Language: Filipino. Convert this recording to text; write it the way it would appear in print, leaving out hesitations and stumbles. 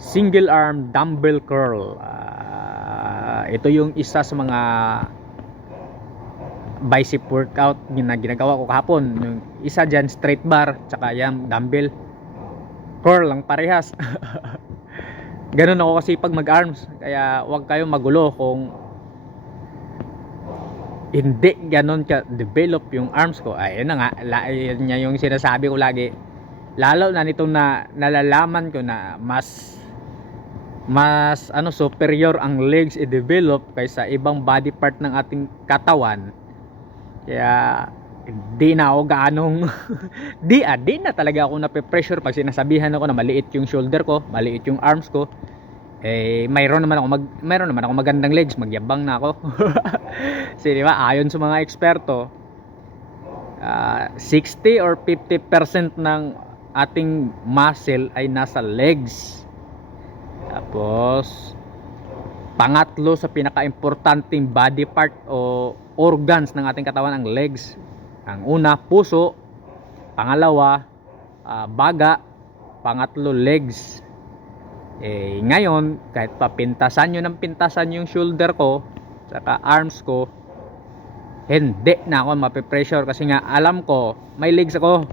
single arm dumbbell curl. Ito yung isa sa mga bicep workout na ginagawa ko kahapon. Yung isa dyan straight bar, tsaka yan dumbbell curl lang parehas. Ganun ako kasi pag mag arms, kaya huwag kayong magulo kung hindi ganun ka develop yung arms ko. Ayun na nga, yun niya yung sinasabi ko lagi, lalo na nitong nalalaman ko na mas superior ang legs i-develop kaysa ibang body part ng ating katawan. Kaya di na ako gaanong di na talaga ako nape-pressure pag sinasabihan ako na maliit yung shoulder ko, maliit yung arms ko. Mayroon naman ako magandang legs, magyabang na ako. Kasi di ba, ayon sa mga eksperto, 60 or 50% ng ating muscle ay nasa legs. Tapos pangatlo sa pinaka-importanting body part o organs ng ating katawan ang legs. Ang una, puso. Pangalawa, baga. Pangatlo, legs. Ngayon, kahit pa pintasan nyo ng pintasan yung shoulder ko, saka arms ko, hindi na ako mape-pressure kasi nga alam ko may legs ako.